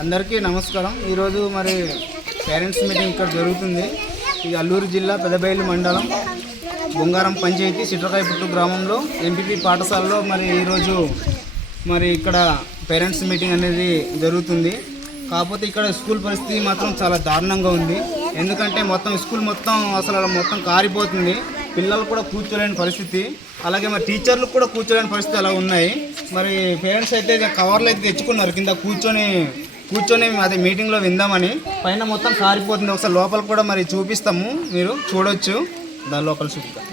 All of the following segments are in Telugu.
అందరికీ నమస్కారం. ఈరోజు మరి పేరెంట్స్ మీటింగ్ ఇక్కడ జరుగుతుంది. ఇది అల్లూరు జిల్లా పెదబైలు మండలం బొంగారం పంచాయతీ సిట్రకాయపుట్టు గ్రామంలో ఎంపీపీ పాఠశాలలో మరి ఈరోజు మరి ఇక్కడ పేరెంట్స్ మీటింగ్ అనేది జరుగుతుంది. కాకపోతే ఇక్కడ స్కూల్ పరిస్థితి మాత్రం చాలా దారుణంగా ఉంది. ఎందుకంటే మొత్తం స్కూల్ మొత్తం అసలు మొత్తం కారిపోతుంది. పిల్లలు కూడా కూర్చోలేని పరిస్థితి. అలాగే మరి టీచర్లు కూడా కూర్చోలేని పరిస్థితి అలా ఉన్నాయి. మరి పేరెంట్స్ అయితే కవర్లు అయితే తెచ్చుకున్నారు. కింద కూర్చొని కూర్చొని అదే మీటింగ్లో విందామని. పైన మొత్తం కారిపోతుంది ఒకసారి లోపల కూడా మరి చూపిస్తాము మీరు. చూడొచ్చు. దాని లోపల చూపిస్తాం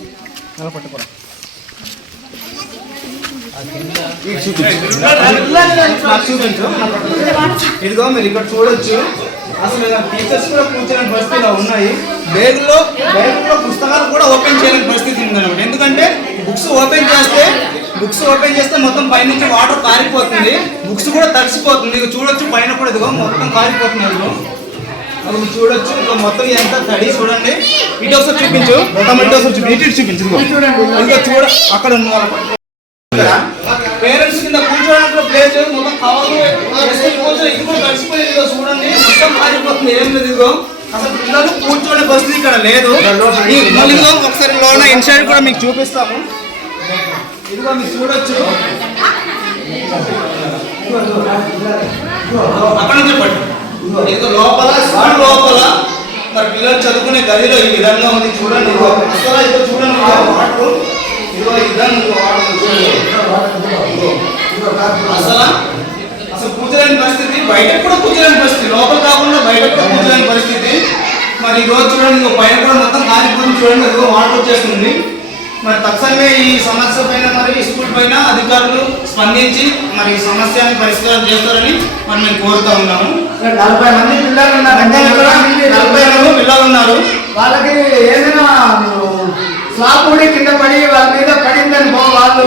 అలా పట్టుకోరా. చూపించు. ఇదిగో మీరు ఇక్కడ చూడొచ్చు. అసలు టీచర్స్ కూడా కూర్చోలేని పరిస్థితి ఇలా ఉన్నాయి. బ్యాగులో బ్యాగులో పుస్తకాలు కూడా ఓపెన్ చేయలేని పరిస్థితి ఉందన్నమాట. ఎందుకంటే బుక్స్ ఓపెన్ చేస్తే బుక్స్ ఓపెన్ చేస్తే మొత్తం పైనుంచి వాటర్ కారిపోతుంది. బుక్స్ కూడా తడిసిపోతుంది. ఇక చూడొచ్చు పైన కూడా ఇదిగో మొత్తం కారిపోతుంది అందులో అది చూడొచ్చు ఇక మొత్తం ఎంత తడి చూడండి. ఇటు ఒకసారి చూపించు. మొత్తం ఇటు ఒకసారి చూపించు ఇటు చూపించు ఇదిగో. చూడ అక్కడ ఉన్న పేరెంట్స్ కింద కూర్చోడానికి ప్లేస్ లేదు. మొత్తం కవర్లు కూర్చొని ఇది కూడా తడిసిపోయింది చూడండి. మొత్తం కారిపోతుంది. ఏం లేదు ఇదిగో. అసలు పిల్లలు కూర్చోనే పరిస్థితి ఇక్కడ లేదు. ఈ మళ్ళీ ఒకసారి లోన ఇన్సైడ్ కూడా మీకు చూపిస్తాము. ఇదిగో మీరు చూడొచ్చు. అక్కడ నుంచి పట్టు. ఇదిగో. లోపల స్కూల్ లోపల. మరి పిల్లలు చదువుకునే గదిలో ఈ విధంగా ఉంది చూడండి. ఇదిగో అసలు ఇదిగో చూడండి వాటర్ ఇదిగో విధంగా. అసలు అసలు కూర్చోలేని పరిస్థితి. బయట కూడా కూర్చోలేని పరిస్థితి. లోపల కాకుండా బయట కూడా కూర్చోలేని పరిస్థితి. మరి ఈ రోజు చూడండి పైన కూడా మొత్తం కాలిపోతుంది చూడండి వాటర్ వచ్చేస్తుంది. మరి తక్షణమే ఈ సమస్య పైన మరి ఈ స్కూల్ పైన అధికారులు స్పందించి మరి ఈ సమస్యని పరిష్కారం చేస్తారని మరి మేము కోరుతా ఉన్నాము. నలభై మంది పిల్లలు నలభై మంది పిల్లలు. ఉన్నారు వాళ్ళకి ఏదైనా స్లాబ్ కూడా కింద పడి వాళ్ళ మీద పడిందని పో- వాళ్ళు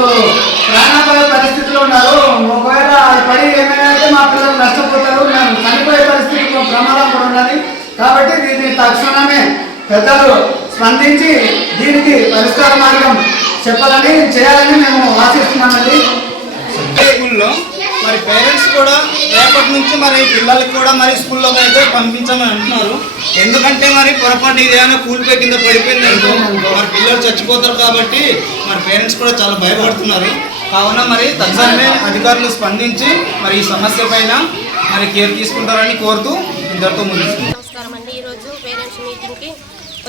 ప్రాణాపాయ పరిస్థితిలో ఉన్నారు. ఒకవేళ పడి ఏమైనా అయితే మా పిల్లలు నష్టపోతారు. మేము చనిపోయే పరిస్థితిలో ప్రమాదం కూడా ఉన్నది. కాబట్టి దీన్ని తక్షణమే పెద్దలు స్పందించి దీనికి పరిష్కార మార్గం చెప్పాలని చేయాలని మేము ఆశిస్తున్నామండి. స్కూల్లో మరి పేరెంట్స్ కూడా రేపటి నుంచి మరి పిల్లలకి కూడా మరి స్కూల్లోకి అయితే పంపించమని అంటున్నారు. ఎందుకంటే మరి పొరపాటు ఇది ఏమైనా కూలిపోయి కింద పడిపోయింది అనుకో మరి పిల్లలు చచ్చిపోతారు కాబట్టి మరి పేరెంట్స్ కూడా చాలా భయపడుతున్నారు. కావున మరి తక్షణమే అధికారులు స్పందించి మరి ఈ సమస్య పైన మరి కేర్ తీసుకుంటారని కోరుతూ ఇద్దరితో ముగిస్తుంది నమస్కారం అండి ఈరోజు పేరెంట్స్ మీటింగ్కి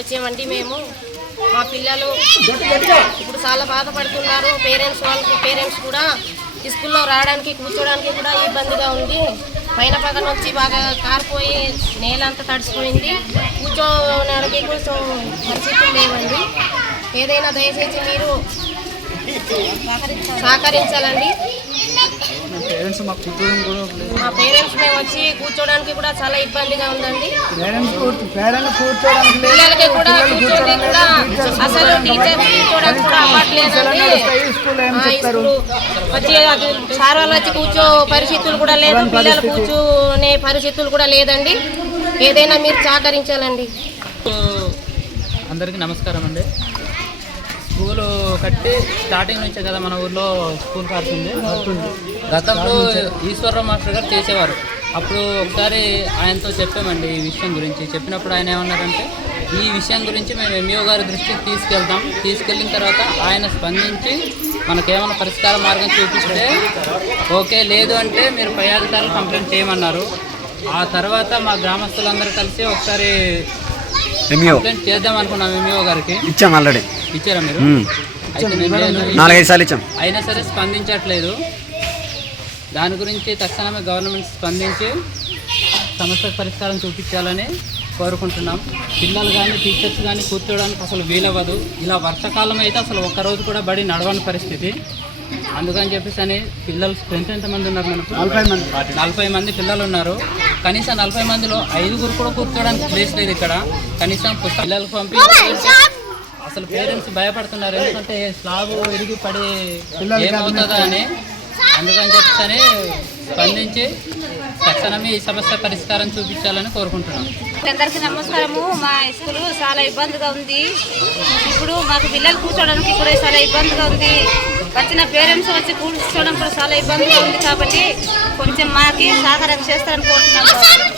వచ్చామండి మేము. మా పిల్లలు ఇప్పుడు చాలా బాధపడుతున్నారు. పేరెంట్స్ వాళ్ళకి పేరెంట్స్ కూడా స్కూల్లో రావడానికి కూర్చోడానికి కూడా ఇబ్బందిగా ఉంది. పైన పక్కన వచ్చి బాగా కారిపోయి నేల అంతా తడిసిపోయింది. కూర్చోడానికి కొంచెం పరిస్థితులు లేవండి. ఏదైనా దయచేసి మీరు సహకరించాలండి. పేరెంట్స్ మాకు కూర్చోవడం కూడా మా పేరెంట్స్ మేము వచ్చి కూర్చోడానికి కూడా చాలా ఇబ్బందిగా ఉందండి. పేరెంట్స్ పేరెంట్స్ కూర్చోడానికి పిల్లలకి కూడా కూర్చోండి కూడా అసలు టీచర్ కూర్చోడానికి కూడా అవ్వట్లేదండి వచ్చి సార్ వాళ్ళు వచ్చి కూర్చో పరిస్థితులు కూడా లేదు. పిల్లలు కూర్చునే పరిస్థితులు కూడా లేదండి. ఏదైనా మీరు సహకరించాలండి. అందరికీ నమస్కారం అండి. స్కూలు కట్టి స్టార్టింగ్ నుంచే కదా మన ఊర్లో స్కూల్ కడుతుంది గతంలో ఈశ్వరరావు మాస్టర్ గారు చేసేవారు. అప్పుడు ఒకసారి ఆయనతో చెప్పామండి ఈ విషయం గురించి. చెప్పినప్పుడు ఆయన ఏమన్నారంటే ఈ విషయం గురించి మేము ఎంఈఓ గారి దృష్టికి తీసుకెళ్తాం తీసుకెళ్ళిన తర్వాత ఆయన స్పందించి మనకేమైనా పరిష్కార మార్గం చూపిస్తే ఓకే లేదు అంటే మీరు పై అధికారులు కంప్లైంట్ చేయమన్నారు. ఆ తర్వాత మా గ్రామస్తులందరూ కలిసి ఒకసారి ఎంఈఓ కంప్లైంట్ చేద్దాం అనుకున్నాం ఎంఈఓ గారికి. ఇచ్చాం ఆల్రెడీ. ఇచ్చారా మీరు. నాలుగైదు సార్లు ఇచ్చాం. అయినా సరే స్పందించట్లేదు. దాని గురించి తక్షణమే గవర్నమెంట్ స్పందించి సమస్య పరిష్కారం చూపించాలని కోరుకుంటున్నాం. పిల్లలు కానీ టీచర్స్ కానీ కూర్చోవడానికి అసలు వీలవ్వదు. ఇలా వర్షాకాలం అయితే అసలు ఒక్కరోజు కూడా బడి నడవని పరిస్థితి. అందుకని చెప్పేసి అని పిల్లలు స్ట్రెంత్ ఎంతమంది ఉన్నారు మనకు? నలభై మంది. నలభై మంది పిల్లలు ఉన్నారు. కనీసం నలభై మందిలో ఐదుగురు కూడా కూర్చోవడానికి ప్లేస్ లేదు ఇక్కడ. కనీసం పిల్లలకు పంపించాలంటే అసలు పేరెంట్స్ భయపడుతున్నారు. ఎందుకంటే స్లాబ్ విరిగి పడి ఏమవుతుందా అని అందుకని చెప్పని స్పందించి తక్షణమే ఈ సమస్య పరిష్కారం చూపించాలని కోరుకుంటున్నాం. అందరికీ నమస్కారము. మా స్కూల్ చాలా ఇబ్బందిగా ఉంది. ఇప్పుడు మాకు పిల్లలు కూర్చోవడానికి కూడా చాలా ఇబ్బందిగా ఉంది. వచ్చిన పేరెంట్స్ వచ్చి కూర్చోవడం కూడా చాలా ఇబ్బందిగా ఉంది కాబట్టి కొంచెం మాకి సహకారం చేస్తారని కోరుతున్నాం.